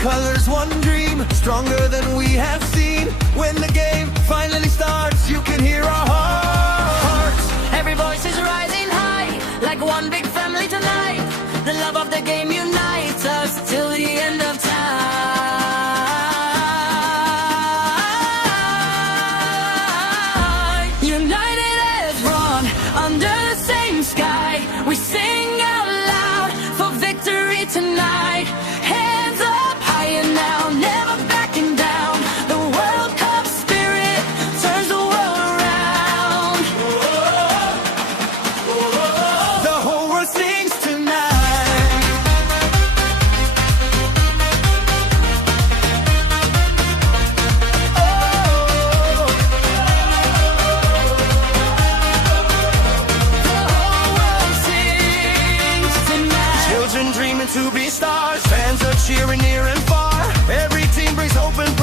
colors, one dream, stronger than we have seen. When the game finally starts, you can hear our hearts. Every voice is rising high, like one big family tonight. The love of the game unites us till the end of time. United as one, under the same sky, we sing out loud for victory tonight. Hands up higher now, never backing down. The World Cup spirit turns the world around. The whole world sings tonight. Oh, The whole world sings tonight. children dreaming to be stars, fans are cheering near and far. Every team brings hope and